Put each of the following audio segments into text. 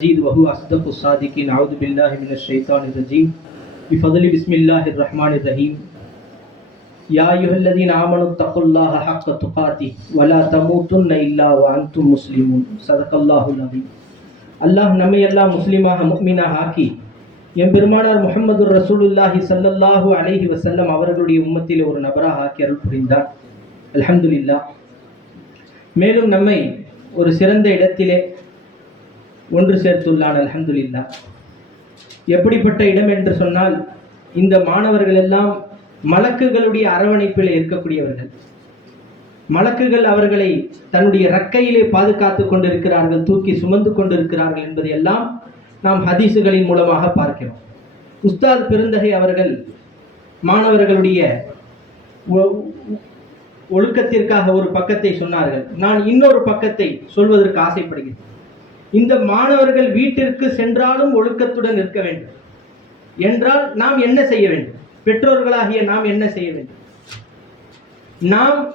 مجيد وهو أصدق الصادقين أعوذ بالله من الشيطان الرجيم بفضل بسم الله الرحمن الرحيم يا أيها الذين آمنوا اتقوا الله حق تقاته ولا تموتن إلا وأنتم مسلمون صدق الله العظيم அல்லாஹ் நம்மை எல்லாம் முஸ்லிமாக முக்மினாக ஆக்கி என் பெருமானார் முகமது ரசூலுல்லாஹி ஸல்லல்லாஹு அலைஹி வஸல்லம் அவர்களுடைய உம்மத்தில் ஒரு நபராக ஆக்கி அருள் புரிந்தார் அல்ஹம்துலில்லாஹ் மேலும் நம்மை ஒரு சிறந்த இடத்திலே ஒன்று சேர்த்துள்ளான் அலமதுல்லா எப்படிப்பட்ட இடம் என்று சொன்னால் இந்த மாணவர்கள் எல்லாம் மலக்குகளுடைய அரவணைப்பில் இருக்கக்கூடியவர்கள். மலக்குகள் அவர்களை தன்னுடைய ரக்கையிலே பாதுகாத்து கொண்டிருக்கிறார்கள் தூக்கி சுமந்து கொண்டிருக்கிறார்கள் என்பதை எல்லாம் நாம் ஹதீசுகளின் மூலமாக பார்க்கிறோம். உஸ்தாத் பெருந்தகை அவர்கள் மாணவர்களுடைய ஒழுக்கத்திற்காக ஒரு பக்கத்தை சொன்னார்கள். நான் இன்னொரு பக்கத்தை சொல்வதற்கு ஆசைப்படுகிறேன். இந்த மாணவர்கள் வீட்டிற்கு சென்றாலும் ஒழுக்கத்துடன் இருக்க வேண்டும். என்றால் நாம் என்ன செய்ய வேண்டும்? பெற்றோர்களாகிய நாம் என்ன செய்ய வேண்டும்? நாம்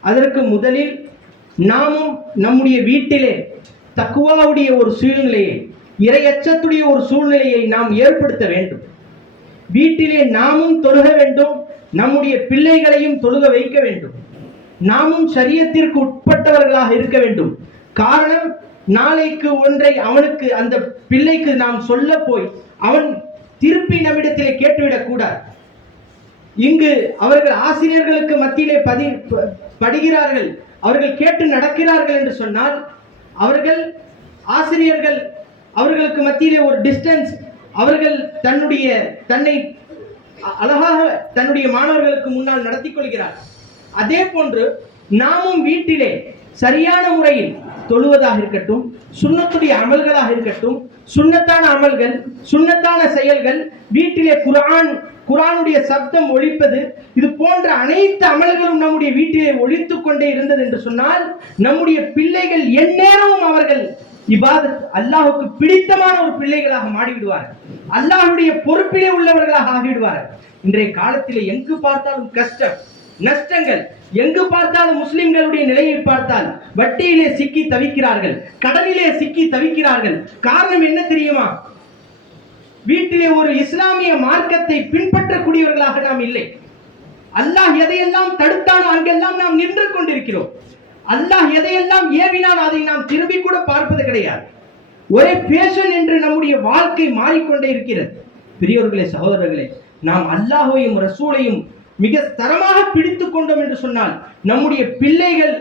அதற்கு முதலில் நாமும் நம்முடைய வீட்டிலே தக்குவாவுடைய ஒரு சூழ்நிலையை இரையச்சத்துடைய ஒரு சூழ்நிலையை நாம் ஏற்படுத்த வேண்டும். வீட்டிலே நாமும் தொழுக வேண்டும் நம்முடைய பிள்ளைகளையும் தொழுக வைக்க வேண்டும். நாமும் சரியத்திற்கு உட்பட்டவர்களாக இருக்க வேண்டும். காரணம் நாளைக்கு ஒன்றை அவனுக்கு அந்த பிள்ளைக்கு நாம் சொல்ல போய் அவன் திருப்பி நம்மிடத்திலே கேட்டுவிடக் கூடாது. இங்கு அவர்கள் ஆசிரியர்களுக்கு மத்தியிலே பதி படுகிறார்கள். அவர்கள் கேட்டு நடக்கிறார்கள் என்று சொன்னால் அவர்கள் ஆசிரியர்கள் அவர்களுக்கு மத்தியிலே ஒரு டிஸ்டன்ஸ் அவர்கள் தன்னுடைய தன்னை அ- அழகாக தன்னுடைய மாணவர்களுக்கு முன்னால் நடத்தி கொள்கிறார் அதே போன்று நாமும் வீட்டிலே சரியான முறையில் தொழுவதாக இருக்கட்டும் சுண்ணத்துடைய அமல்களாக இருக்கட்டும் சுண்ணத்தான அமல்கள் சுண்ணத்தான செயல்கள் வீட்டிலே குரான் குரானுடைய சப்தம் ஒழிப்பது இது போன்ற அனைத்து அமல்களும் நம்முடைய வீட்டிலே ஒழித்து கொண்டே இருந்தது என்று சொன்னால் நம்முடைய பிள்ளைகள் எந்நேரமும் அவர்கள் இபாதத் அல்லாஹுக்கு பிடித்தமான ஒரு பிள்ளைகளாக மாறிவிடுவார்கள். அல்லாஹுடைய பொறுப்பிலே உள்ளவர்களாக ஆகிவிடுவார்கள். இன்றைய காலத்திலே எங்கு பார்த்தாலும் கஷ்டம். நஷ்டங்கள். எங்கு பார்த்தாலும் முஸ்லிம்களுடைய நிலையை பார்த்தால் வட்டியிலே சிக்கி தவிக்கிறார்கள் கடலிலே சிக்கி தவிக்கிறார்கள். காரணம் என்ன தெரியுமா? வீட்டிலே ஒரு இஸ்லாமிய மார்க்கத்தை பின்பற்றக்கூடியவர்களாக நாம் இல்லை. அல்லாஹ் எதையெல்லாம் தடுத்தானோ அங்கெல்லாம் நாம் நின்று கொண்டிருக்கிறோம். அல்லாஹ் எதையெல்லாம் ஏவினான் அதை நாம் திரும்பி கூட பார்ப்பது கிடையாது. ஒரே பேஷன் என்று நம்முடைய வாழ்க்கை மாறிக்கொண்டே இருக்கிறது. பெரியோர்களே சகோதரர்களே நாம் அல்லாஹையும் ரசூலையும் மிக தரமாக பிடித்து கொண்டோம் என்று சொன்னால் நம்முடைய பிள்ளைகள்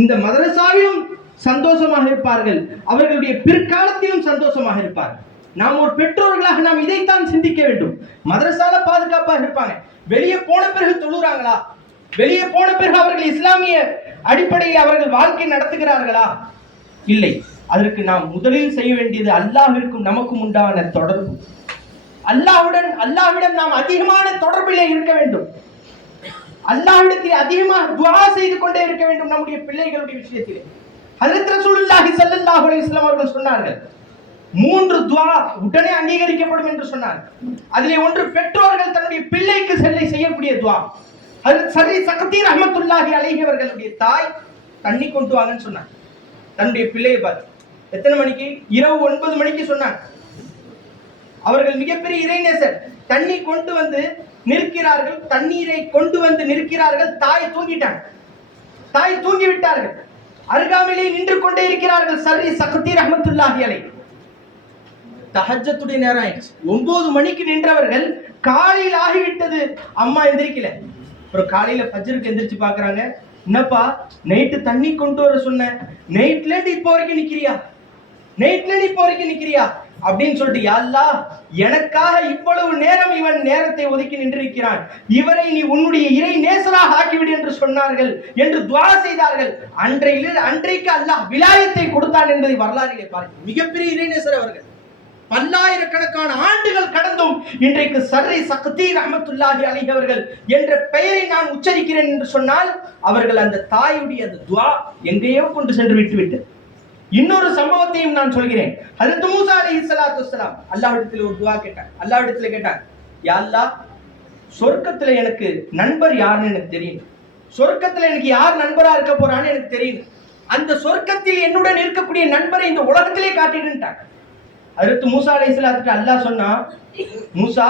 இந்த மதரசாவிலும் சந்தோஷமாக இருப்பார்கள் அவர்களுடைய பிற்காலத்திலும் சந்தோஷமாக இருப்பார்கள். நாம் ஒரு பெற்றோர்களாக நாம் இதைத்தான் சிந்திக்க வேண்டும். மதரசால பாதுகாப்பாக இருப்பாங்க. வெளியே போன பிறகு தொழுறாங்களா? வெளியே போன பிறகு அவர்கள் இஸ்லாமிய அடிப்படையில் அவர்கள் வாழ்க்கை நடத்துகிறார்களா? இல்லை. அதற்கு நாம் முதலில் செய்ய வேண்டியது அல்லாஹ்விற்கும் நமக்கும் உண்டான தொடர்பு. அல்லாஹ்வுடன் அல்லாஹ்விடம் நாம் அதிகமான தொடர்பிலே இருக்க வேண்டும். அல்லாஹிடத்தில் அதிகமாக துவா செய்து கொண்டே இருக்க வேண்டும் நம்முடைய பிள்ளைகளுடைய விஷயத்திலே. ஹஜரத் ரசூலுல்லாஹி ஸல்லல்லாஹு அலைஹி வஸல்லம் அவர்கள் சொன்னார்கள் மூன்று துவா உடனே அங்கீகரிக்கப்படும் என்று சொன்னார் அதிலே ஒன்று பெற்றோர்கள் தன்னுடைய பிள்ளைக்கு செல்லை செய்யக்கூடிய துவா. ஹஜரத் சரி சகதீர் ரஹ்மத்துல்லாஹி அலைஹி அவர்களுடைய தாய் தண்ணி கொண்டு வாங்கன்னு சொன்னாங்க. தன்னுடைய பிள்ளையை பார்த்து. எத்தனை மணிக்கு? இரவு ஒன்பது மணிக்கு சொன்னாங்க. அவர்கள் மிகப்பெரிய இறைநேசர் தண்ணி கொண்டு வந்து நிற்கிறார்கள் தண்ணீரை கொண்டு வந்து நிற்கிறார்கள் தாய் தூங்கிட்டாங்க தாய் தூங்கி விட்டார்கள் அருகாமையிலே நின்று கொண்டே இருக்கிறார்கள் சர்ரி சக்தி ரஹமத்துல்லாஹி அலை. தஹஜத்துடைய நேரம் ஆயிடுச்சு. ஒன்பது மணிக்கு நின்றவர்கள் காலையில் ஆகிவிட்டது. அம்மா எந்திரிக்கல. அப்புறம் காலையில ஃபஜ்ருக்கு எந்திரிச்சு பாக்குறாங்க என்னப்பா நைட்டு தண்ணி கொண்டு வர சொன்னேன் நைட்ல இருந்து இப்போ வரைக்கும் நிக்கிறியா? நைட்ல இருந்து இப்போ வரைக்கும் நிக்கிறியா? அப்படின்னு சொல்லிட்டு யா எனக்காக இவ்வளவு நேரம் இவன் நேரத்தை ஒதுக்கி நின்றிருக்கிறான். இவரை நீ உன்னுடைய இறை நேசராக ஆக்கிவிடு என்று சொன்னார்கள் என்று துவா செய்தார்கள். அன்றையில் அன்றைக்கு அல்லாஹ் விலாயத்தை கொடுத்தான் என்பதை வரலாறுகளை பாருங்கள். மிகப்பெரிய இறைநேசர் அவர்கள். பல்லாயிரக்கணக்கான ஆண்டுகள் கடந்தும் இன்றைக்கு சர்ரை சக்தி ரஹமத்துல்லாஹி அலிஹவர்கள் என்ற பெயரை நான் உச்சரிக்கிறேன் என்று சொன்னால் அவர்கள் அந்த தாயுடைய அந்த துவா எங்கேயோ கொண்டு சென்று விட்டுவிட்டு இன்னொரு சம்பவத்தையும் நான் சொல்கிறேன். ஹஜரத் மூசா அலி ஸலாத்து வஸலாம் அல்லாவிடத்தில் ஒரு துவா கேட்டார். அல்லாவிடத்தில் கேட்டார் யா சொர்க்கத்தில் எனக்கு நண்பர் யாருன்னு எனக்கு தெரியும். சொர்க்கத்தில் எனக்கு யார் நண்பராக இருக்க போறான்னு எனக்கு தெரியும். அந்த சொர்க்கத்தில் என்னுடன் இருக்கக்கூடிய நண்பரை இந்த உலகத்திலே காட்டிடுன்ட்டாங்க அடுத்து மூசா அலைஹிஸ்ஸலாத்துக்கு அல்லாஹ் சொன்னா மூசா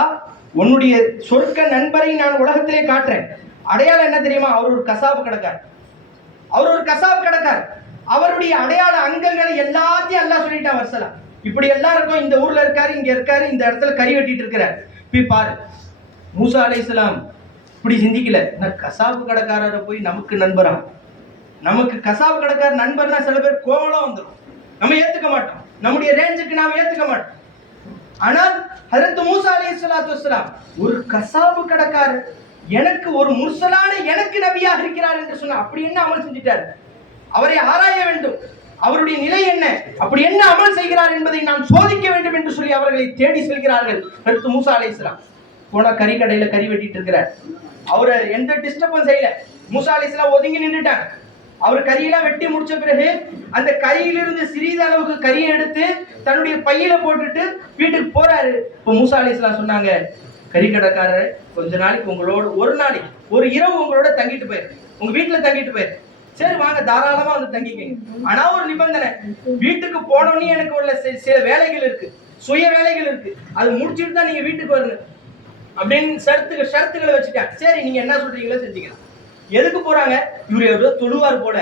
உன்னுடைய சொர்க்க நண்பரை நான் உலகத்திலே காட்டுறேன். அடையாளம் என்ன தெரியுமா? அவர் ஒரு கசாப்பு கிடக்கார். அவர் ஒரு கசாப்பு கிடக்கார். அவருடைய அடையாள அங்கங்களை எல்லாத்தையும் எல்லாம் சொல்லிட்டான் வர்சலா இப்படி எல்லாம் இருக்கும். இந்த ஊர்ல இருக்காரு இங்க இருக்காரு இந்த இடத்துல கறி வெட்டிட்டு இருக்கிறார். இப்படி பாரு. மூசா அலைஹிஸ்ஸலாம் இப்படி சிந்திக்கல. நான் கசாப்பு கடைக்காரரை போய் நமக்கு நண்பரா? நமக்கு கசாப்பு கடைக்கார நண்பர்னா சில பேர் கோவலம் வந்துடும் நம்ம ஏத்துக்க மாட்டோம். நம்முடைய ரேஞ்சுக்கு நாம ஏத்துக்க மாட்டோம். ஆனால் ஹதரத் மூசா அலைஹிஸ்ஸலாத்து வஸ்ஸலாம் ஒரு கசாப்பு கடைக்காரர் எனக்கு ஒரு முர்சலான எனக்கு நபியாக இருக்கிறார் என்று சொன்னா அப்படி என்ன அமல் செஞ்சிட்டார்? அவரை ஆராய வேண்டும். அவருடைய நிலை என்ன? அப்படி என்ன அமல் செய்கிறார் என்பதை நாம் சோதிக்க வேண்டும் என்று சொல்லி அவர்களை தேடி செல்கிறார்கள் அடுத்து மூசா அலைஹிஸ்ஸலாம் போனா கறி கடையில கறி வெட்டிட்டு இருக்கிறார். அவரை எந்த டிஸ்டர்பன்ஸ் செய்யல. மூசா அலைஹிஸ்ஸலாம் ஒதுங்கி நின்றுட்டாங்க அவர் கரியெல்லாம் வெட்டி முடிச்ச பிறகு அந்த கரியிலிருந்து சிறிது அளவுக்கு கறியை எடுத்து தன்னுடைய பையில போட்டுட்டு வீட்டுக்கு போறாரு. இப்போ மூசா அலிஸ்லாம் சொன்னாங்க கறிக்கடைக்காரர் கொஞ்ச நாளைக்கு உங்களோட ஒரு நாளைக்கு ஒரு இரவு உங்களோட தங்கிட்டு போயிரு. உங்க வீட்டுல தங்கிட்டு போயிரு. சரி வாங்க தாராளமா வந்து தங்கிக்கங்க. ஆனா ஒரு நிபந்தனை. வீட்டுக்கு போனோடனே எனக்கு உள்ள சில வேலைகள் இருக்கு. சுய வேலைகள் இருக்கு. அது முடிச்சிட்டு தான் நீங்க வீட்டுக்கு வரணும். அப்படின்னு ஷரத்துக்கு ஷரத்துக்களை வச்சுட்டேன். சரி நீங்க என்ன சொல்றீங்களோ செஞ்சுக்கலாம். எதுக்கு போறாங்க? இவர் எவ்வளோ தொழுவார் போல.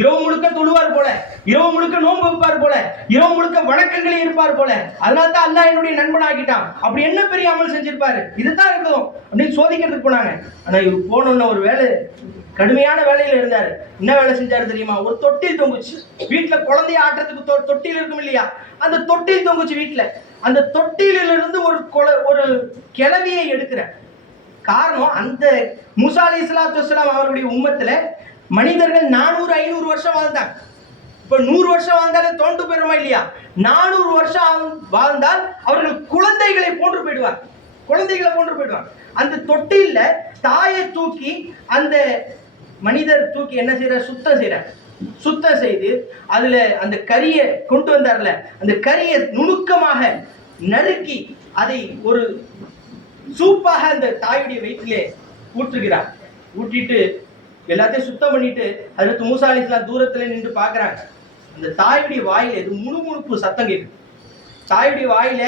இரவு முழுக்க தொழுவார் போல. இரவு முழுக்க நோன்பு வைப்பார் போல. இரவு முழுக்க வணக்கங்களே இருப்பார் போல. அதனால தான் அல்லா என்னுடைய நண்பன் ஆக்கிட்டான். அப்படி என்ன பெரிய அமல் செஞ்சிருப்பாரு? இதுதான் இருக்கும் அப்படின்னு சோதிக்கிறதுக்கு போனாங்க. ஆனா இவர் போனோன்னு ஒரு வேலை கடுமையான வேலையில இருந்தார். என்ன வேலை செஞ்சாரு தெரியுமா? ஒரு தொட்டில் தொங்குச்சு. வீட்டுல குழந்தைய ஆட்டுறதுக்கு தொ- தொட்டில் இருக்கும் இல்லையா? அந்த தொட்டில் தொங்குச்சு வீட்டுல அந்த தொட்டிலிருந்து ஒரு கொலை ஒரு கிளவியை எடுக்கிற. காரணம் அந்த மூசா அலி இஸ்லாத்து வஸ்ஸலாம் அவருடைய உம்மத்துல மனிதர்கள் நானூறு ஐநூறு வருஷம் வாழ்ந்தாங்க. இப்ப நூறு வருஷம் வாழ்ந்தாலே தோண்டு போயிருமா இல்லையா? நானூறு வருஷம் வாழ்ந்தால் அவர்கள் குழந்தைகளை போன்று போயிடுவார் குழந்தைகளை போன்று போயிடுவார் அந்த தொட்டிலில் தாயை தூக்கி அந்த மனிதர் தூக்கி என்ன செய்யற சுத்தம் செய்யற சுத்தம் செய்து அதுல அந்த கரியை கொண்டு வந்தார்ல அந்த கரியை நுணுக்கமாக நறுக்கி அதை ஒரு சூப்பாக அந்த தாயுடைய வயிற்றிலே ஊற்றுகிறார். ஊற்றிட்டு எல்லாத்தையும் சுத்தம் பண்ணிட்டு அதுக்கு மூசா அலிஸ்லாம் தூரத்துல நின்று பாக்குறாங்க அந்த தாயுடைய வாயில இது முணுமுணுப்பு சத்தம் கேட்குது. தாயுடைய வாயில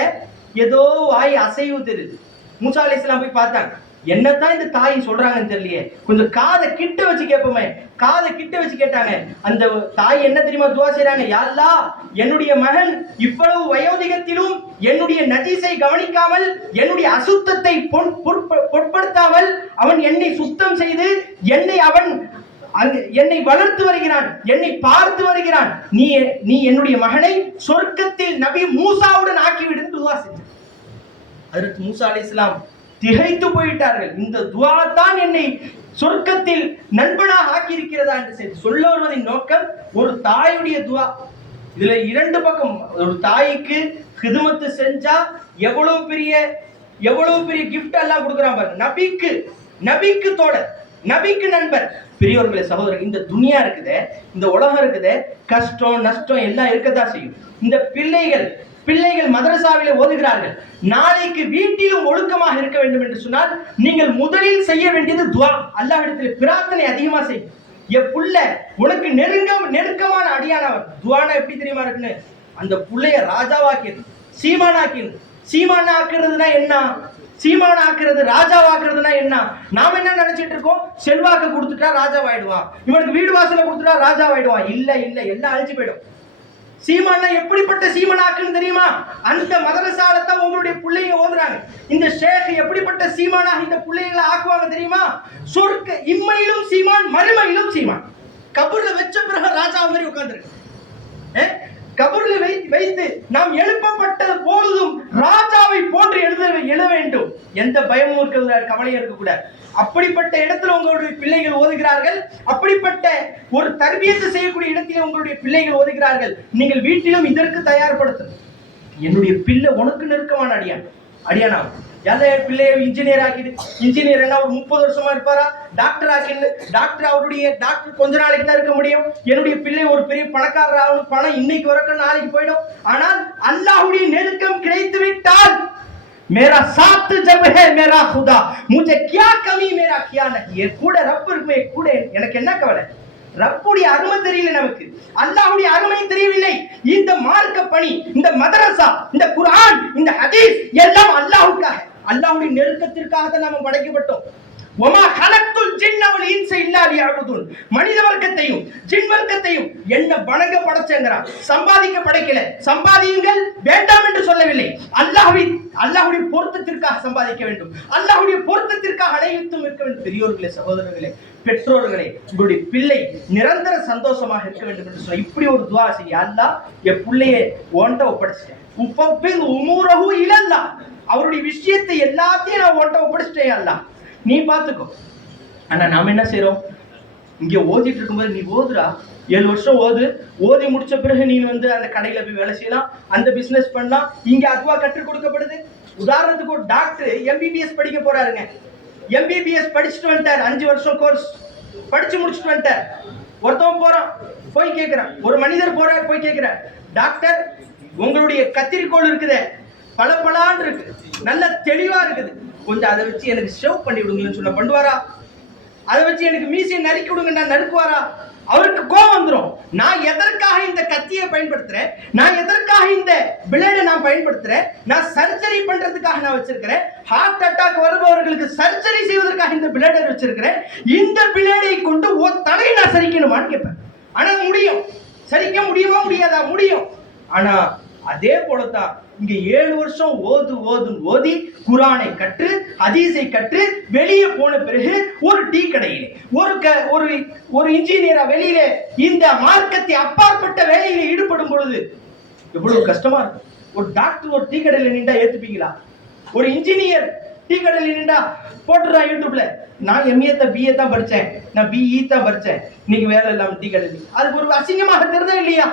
ஏதோ வாய் அசைவு தெரியுது. மூசா அலிஸ்லாம் போய் பார்த்தாங்க. என்னத்தான் இந்த தாய் சொல்றாங்கன்னு தெரியலையே. கொஞ்சம் காதை கிட்ட வச்சு கேட்போமே. காதை கிட்ட வச்சு கேட்டாங்க. அந்த தாய் என்ன தெரியுமா துவா செய்யறாங்க யா என்னுடைய மகன் இவ்வளவு வயோதிகத்திலும் என்னுடைய நஜீசை கவனிக்காமல் என்னுடைய அசுத்தத்தை பொன்- பொருட்படுத்தாமல் அவன் என்னை சுத்தம் செய்து என்னை அவன் என்னை வளர்த்து வருகிறான் என்னை பார்த்து வருகிறான். நீ நீ என்னுடைய மகனை சொர்க்கத்தில் நபி மூசாவுடன் ஆக்கிவிடுன்னு துவா செஞ்சான். அதற்கு மூசா இஸ்லாம் திகைத்து போயிட்டார்கள். இந்த துவா தான் என்னை சொர்க்கத்தில் நண்பனாக ஆக்கியிருக்கிறதா என்று சொல்ல வருவதின் நோக்கம் ஒரு தாயுடைய துவா. இதுல இரண்டு பக்கம் ஒரு தாய்க்கு ஹிதுமத்து செஞ்சா எவ்வளவு பெரிய எவ்வளவு பெரிய கிஃப்ட் எல்லாம் கொடுக்குறான் பாருங்க. நபிக்கு நபிக்கு தோழர் நபிக்கு நண்பர். பெரியவர்களே சகோதரர் இந்த துனியா இருக்குது இந்த உலகம் இருக்குது. கஷ்டம் நஷ்டம் எல்லாம் இருக்கதான் செய்யும். இந்த பிள்ளைகள் பிள்ளைகள் மதரசாவில் ஓதுகிறார்கள். நாளைக்கு வீட்டிலும் ஒழுக்கமாக இருக்க வேண்டும் என்று சொன்னால் நீங்கள் முதலில் செய்ய வேண்டியது துவா. அல்லாஹிடத்தில் பிரார்த்தனை அதிகமாக செய். என் புள்ள உனக்கு நெருங்க நெருக்கமான அடியானவன். துவானா எப்படி தெரியுமா இருக்குன்னு? அந்த புள்ளைய ராஜாவாக்கியது சீமானாக்கியது சீமான ஆக்குறதுனா என்ன? சீமான ஆக்குறது ராஜாவாக்குறதுனா என்ன? நாம என்ன நினைச்சிட்டு இருக்கோம்? செல்வாக்கு கொடுத்துட்டா ராஜாவாயிடுவான். இவனுக்கு வீடு வாசலை கொடுத்துட்டா ராஜாவாயிடுவான். இல்ல இல்ல எல்லாம் அழிஞ்சு போயிடும். சீமானா எப்படிப்பட்ட சீமனாக்குன்னு தெரியுமா? அந்த மதரசால தான் உங்களுடைய பிள்ளைங்க ஓதுறாங்க இந்த ஷேக் எப்படிப்பட்ட சீமானாக இந்த பிள்ளைங்களை ஆக்குவாங்க தெரியுமா? சொர்க்க இம்மையிலும் சீமான் மறுமையிலும் சீமான். கபூர்ல வச்ச பிறகு ராஜா மாதிரி உட்காந்துருக்கு கபரில் வை வைத்து நாம் எழுப்பப்பட்டது போதும் ராஜாவை போன்று எழுத எழ வேண்டும். எந்த பயமும் இருக்கிறது? கவலையும் இருக்கக்கூடாது. அப்படிப்பட்ட இடத்துல உங்களுடைய பிள்ளைகள் ஓதுகிறார்கள். அப்படிப்பட்ட ஒரு தர்பியத்தை செய்யக்கூடிய இடத்திலே உங்களுடைய பிள்ளைகள் ஓதுகிறார்கள். நீங்கள் வீட்டிலும் இதற்கு தயார்படுத்தணும். என்னுடைய பிள்ளை உனக்கு நெருக்கமான அடியான். அடியானா? யார என் பிள்ளைய இன்ஜினியர் ஆக்கிடு இன்ஜினியர் என்ன ஒரு முப்பது வருஷமா இருப்பாரா டாக்டர் ஆக்கிடு டாக்டர் அவருடைய டாக்டர் கொஞ்ச நாளைக்கு தான் இருக்க முடியும் என்னுடைய பிள்ளை ஒரு பெரிய பணக்காரர் ஆகணும் பணம் இன்னைக்கு வரட்டும் நாளைக்கு போயிடும் ஆனால் அல்லாஹ்வுடைய நெருக்கம் கிடைத்து விட்டால் मेरा साथ जब है मेरा खुदा मुझे क्या कमी मेरा क्या नहीं என் கூட ரப் இருக்குமே கூட எனக்கு என்ன கவலை ரப்புடைய அருமை தெரியல நமக்கு அல்லாஹ்வுடைய அருமை தெரியவில்லை இந்த மார்க்க பணி இந்த மதரசா இந்த குர்ஆன் இந்த ஹதீஸ் எல்லாம் அல்லாஹ்வுக்காக அல்லாஹ்வுடைய நெருக்கத்திற்காக தான் நாம படைக்கப்பட்டோம். ஒமா கலத்துல் ஜின்னவல் இன்ச இல்லா லியஅபுதுன் மனித வர்க்கத்தையும் ஜின் வர்க்கத்தையும் என்ன வணங்க படைச்சேங்கிறான் சம்பாதிக்க படைக்கல சம்பாதியுங்கள் வேண்டாம் என்று சொல்லவில்லை. அல்லாஹுடைய அல்லாஹுடைய பொருத்தத்திற்காக சம்பாதிக்க வேண்டும். அல்லாஹுடைய பொருத்தத்திற்காக அனைத்தும் இருக்க வேண்டும். பெரியோர்களே சகோதரர்களே பெற்றோர்களே உங்களுடைய பிள்ளை நிரந்தர சந்தோஷமாக இருக்க வேண்டும் என்று சொல்ல இப்படி ஒரு துவா செய்ய அல்லா என் பிள்ளைய ஓண்ட ஒப்படைச்சிட்டேன். உப்பப்பில் உமூரஹு அவருடைய விஷயத்தை எல்லாத்தையும் நான் ஓட்ட ஒப்படைச்சிட்டேன் அல்ல நீ பார்த்துக்கோ ஆனா நாம என்ன செய்கிறோம் இங்க ஓதிட்டு இருக்கும்போது நீ ஓதுடா. ஏழு வருஷம் ஓது. ஓதி முடிச்ச பிறகு நீ வந்து அந்த கடையில போய் வேலை செய்யலாம். அந்த பிசினஸ் பண்ணலாம். இங்க அதுவா கற்றுக் கொடுக்கப்படுது. உதாரணத்துக்கு ஒரு டாக்டர் எம்பிபிஎஸ் படிக்க போறாருங்க. எம்பிபிஎஸ் படிச்சுட்டு வந்துட்டார். அஞ்சு வருஷம் கோர்ஸ் படிச்சு முடிச்சுட்டு வந்துட்டார். ஒருத்தவன் போறான். போய் கேட்கிறான் ஒரு மனிதர் போறார் போய் கேட்கிறார் டாக்டர் உங்களுடைய கத்திரிக்கோள் இருக்குதே. பளபளான்னு இருக்கு. நல்ல தெளிவாக இருக்குது. கொஞ்சம் அதை வச்சு எனக்கு ஷேவ் பண்ணி விடுங்கன்னு சொல்ல பண்ணுவாரா? அதை வச்சு எனக்கு மீசையை நறுக்கி விடுங்க நான் நறுக்குவாரா? அவருக்கு கோபம் வந்துடும் நான் எதற்காக இந்த கத்தியை பயன்படுத்துறேன்? நான் எதற்காக இந்த பிளேடை நான் பயன்படுத்துறேன்? நான் சர்ஜரி பண்றதுக்காக நான் வச்சிருக்கிறேன். ஹார்ட் அட்டாக் வருபவர்களுக்கு சர்ஜரி செய்வதற்காக இந்த பிளேடை வச்சிருக்கிறேன். இந்த பிளேடை கொண்டு ஓ தலையை நான் சரிக்கணுமான்னு கேட்பேன். ஆனால் முடியும். சரிக்க முடியுமா முடியாதா? முடியும். ஆனால் அதே போலத்தான் இங்க ஏழு வருஷம் ஓது ஓது ஓதி குரானை கற்று ஹதீஸை கற்று வெளியே போன பிறகு ஒரு டீ கடையிலே ஒரு க ஒரு ஒரு இன்ஜினியரா வெளியில இந்த மார்க்கத்தை அப்பாற்பட்ட வேலையில ஈடுபடும் பொழுது எவ்வளவு கஷ்டமா இருக்கும். ஒரு டாக்டர் ஒரு டீ கடையில நின்றா ஏத்துப்பீங்களா? ஒரு இன்ஜினியர் டீ கடையில நின்றா போட்டுறா யூடியூப்ல நான் எம்ஏ தான் பிஏ தான் படித்தேன் நான் பிஇ தான் படித்தேன் இன்னைக்கு வேலை இல்லாமல் டீ கடையில் அதுக்கு ஒரு அசிங்கமாக தெரிதா இல்லையா?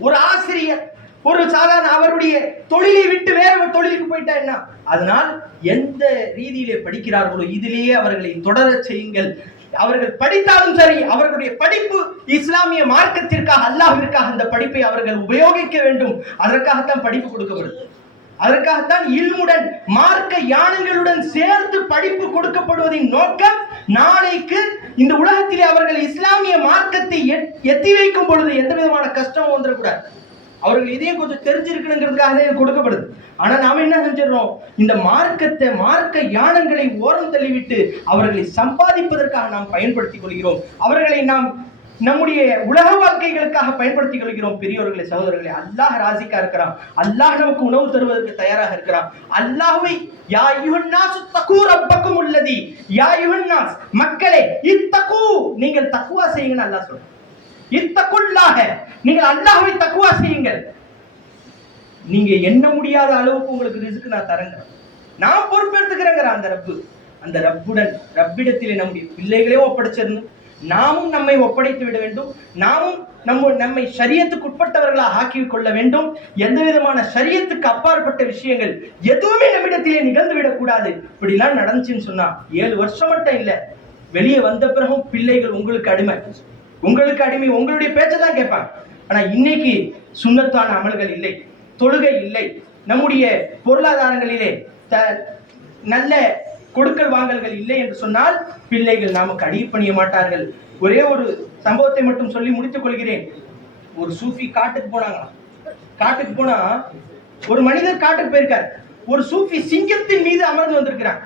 ஒரு ஆசிரியர் ஒரு சாதாரண அவருடைய தொழிலை விட்டு வேற ஒரு தொழிலுக்கு போயிட்டா என்ன? அதனால் எந்த ரீதியிலே படிக்கிறார்களோ இதிலேயே அவர்களை தொடரச் செய்யுங்கள். அவர்கள் படித்தாலும் சரி அவர்களுடைய படிப்பு இஸ்லாமிய மார்க்கத்திற்காக அல்லாஹிற்காக அந்த படிப்பை அவர்கள் உபயோகிக்க வேண்டும். அதற்காகத்தான் படிப்பு கொடுக்கப்படுது. அதற்காகத்தான் இல்முடன் மார்க்க யானங்களுடன் சேர்த்து படிப்பு கொடுக்கப்படுவதின் நோக்கம் நாளைக்கு இந்த உலகத்திலே அவர்கள் இஸ்லாமிய மார்க்கத்தை எத்தி வைக்கும் பொழுது எந்த விதமான கஷ்டமும் வந்துடக்கூடாது. அவர்கள் இதையும் கொஞ்சம் தெரிஞ்சிருக்கணுங்கிறதுக்காக தான் இது கொடுக்கப்படுது. ஆனா நாம் என்ன செஞ்சிடறோம்? இந்த மார்க்கத்தை மார்க்க யானங்களை ஓரம் தள்ளிவிட்டு அவர்களை சம்பாதிப்பதற்காக நாம் பயன்படுத்திக் கொள்கிறோம். அவர்களை நாம் நம்முடைய உலக வாழ்க்கைகளுக்காக பயன்படுத்திக் கொள்கிறோம். பெரியோர்களே சகோதரர்களே அல்லாஹ் ராசிக்கா இருக்கிறான். அல்லாஹ் நமக்கு உணவு தருவதற்கு தயாராக இருக்கிறான். அல்லாஹ்வை யா யுஹன்னாசு தகு ரப்பக்கும் உள்ளதி. யா யுஹன்னாஸ் மக்களே இத்தகு. நீங்கள் தக்குவா செய்யுங்கன்னு அல்லாஹ் சொல்றான். இத்தக்குள்ளாக நீங்கள் அல்லாஹுவை தக்குவா செய்யுங்கள். நீங்க எண்ண முடியாத அளவுக்கு உங்களுக்கு ரிஸ்க்கு நான் தரேங்க நான் பொறுப்பெடுத்துக்கிறேங்கிற அந்த ரப்பு. அந்த ரப்புடன் ரப்பிடத்திலே நம்முடைய பிள்ளைகளையும் ஒப்படைச்சிருந்தோம் நாமும் நம்மை ஒப்படைத்து விட வேண்டும். நாமும் நம்ம நம்மை சரியத்துக்கு உட்பட்டவர்களாக ஆக்கி கொள்ள வேண்டும். எந்த விதமான சரியத்துக்கு அப்பாற்பட்ட விஷயங்கள் எதுவுமே நம்மிடத்திலே நிகழ்ந்து விடக்கூடாது. இப்படிலாம் நடந்துச்சுன்னு சொன்னா ஏழு வருஷம் மட்டும் இல்லை. வெளியே வந்த பிறகும் பிள்ளைகள் உங்களுக்கு அடிமை. உங்களுக்கு அடிமை உங்களுடைய பேச்சை தான் கேட்பாங்க. ஆனால் இன்னைக்கு சுண்ணத்தான அமல்கள் இல்லை தொழுகை இல்லை நம்முடைய பொருளாதாரங்களிலே த நல்ல கொடுக்கல் வாங்கல்கள் இல்லை என்று சொன்னால் பிள்ளைகள் நமக்கு அடிப்பணிய மாட்டார்கள். ஒரே ஒரு சம்பவத்தை மட்டும் சொல்லி முடித்துக் கொள்கிறேன். ஒரு சூஃபி காட்டுக்கு போனாங்களாம். காட்டுக்கு போனா ஒரு மனிதர் காட்டுக்கு போயிருக்கார். ஒரு சூஃபி சிங்கத்தின் மீது அமர்ந்து வந்திருக்கிறான்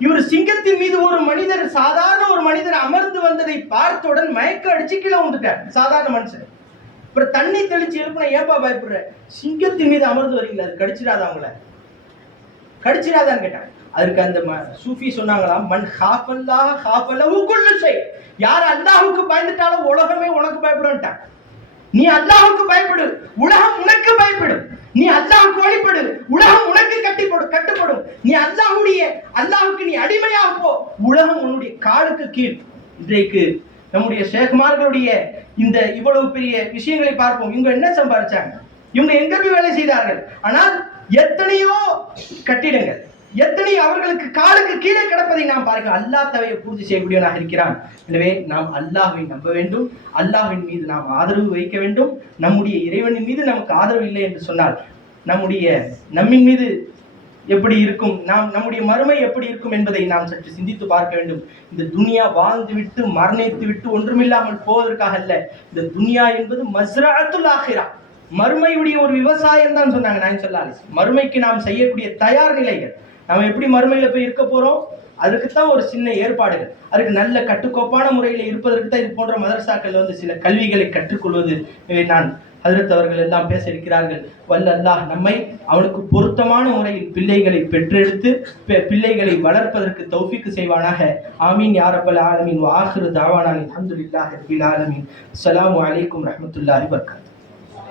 இவர் சிங்கத்தின் மீது ஒரு மனிதர் சாதாரண ஒரு மனிதர் அமர்ந்து வந்ததை பார்த்தவுடன் மயக்க அடிச்சு கீழே வந்துட்டார் சாதாரண மனுஷன். அப்புறம் தண்ணி தெளிச்சு எழுப்புனா ஏன்பா பயப்படுற? சிங்கத்தின் மீது அமர்ந்து வரீங்களா அது கடிச்சிடாத அவங்கள கடிச்சிடாதான்னு கேட்டாங்க அதுக்கு அந்த ம- சூஃபி சொன்னாங்களாம் மண் ஹாஃபல்லா ஹாஃபல்லஹு உக்குள்ளு செய் யார் அல்லாஹுக்கு பயந்துட்டாலும் உலகமே உனக்கு பயப்படுறான்ட்டான் நீ அல்லாஹுக்கு பயப்படு உலகம் உனக்கு பயப்படும். நீ அல்லாஹுக்கு வழிபடு உலகம் உனக்கு கட்டிப்படும் கட்டுப்படும். நீ அல்லாஹுடைய அல்லாஹுக்கு நீ அடிமையாக போ. உலகம் உன்னுடைய காலுக்கு கீழ். இன்றைக்கு நம்முடைய சேகுமார்களுடைய இந்த இவ்வளவு பெரிய விஷயங்களை பார்ப்போம். இவங்க என்ன சம்பாதிச்சாங்க இவங்க எங்க போய் வேலை செய்தார்கள்? ஆனால் எத்தனையோ கட்டிடங்கள் எத்தனை அவர்களுக்கு காலுக்கு கீழே கிடப்பதை நாம் பாருங்கள். அல்லாஹ் தவையை பூர்த்தி செய்யக்கூடியவனாக இருக்கிறான். எனவே நாம் அல்லாஹை நம்ப வேண்டும். அல்லாஹின் மீது நாம் ஆதரவு வைக்க வேண்டும். நம்முடைய இறைவனின் மீது நமக்கு ஆதரவு இல்லை என்று சொன்னால் நம்முடைய நம்மின் மீது எப்படி இருக்கும்? நாம் நம்முடைய மறுமை எப்படி இருக்கும் என்பதை நாம் சற்று சிந்தித்து பார்க்க வேண்டும். இந்த துனியா வாழ்ந்து விட்டு மரணித்து விட்டு ஒன்றுமில்லாமல் போவதற்காக அல்ல. இந்த துனியா என்பது மஸ்ரஅத்துல் ஆகிறா மறுமையுடைய ஒரு விவசாயம் தான் சொன்னாங்க நான் சொல்லாలి மறுமைக்கு நாம் செய்யக்கூடிய தயார் நிலைகள். நம்ம எப்படி மறுமையில் போய் இருக்க போகிறோம் அதுக்கு தான் ஒரு சின்ன ஏற்பாடுகள். அதுக்கு நல்ல கட்டுக்கோப்பான முறையில் இருப்பதற்கு தான் இது போன்ற மதரசாக்கள் வந்து சில கல்விகளை கற்றுக்கொள்வது. நான் அதிரத்தவர்கள் எல்லாம் பேச இருக்கிறார்கள். வல்ல அல்லாஹ் நம்மை அவனுக்கு பொருத்தமான முறையில் பிள்ளைகளை பெற்றெடுத்து பிள்ளைகளை வளர்ப்பதற்கு தௌஃபிக்கு செய்வானாக. ஆமீன் யாரப்பல் ஆலமீன். வாஹிரு தாவானாலின் அஹமதுல்லாஹ் ரபில் ஆலமீன். அஸ்ஸலாமு அலைக்கும் ரஹ்மத்துல்லாஹி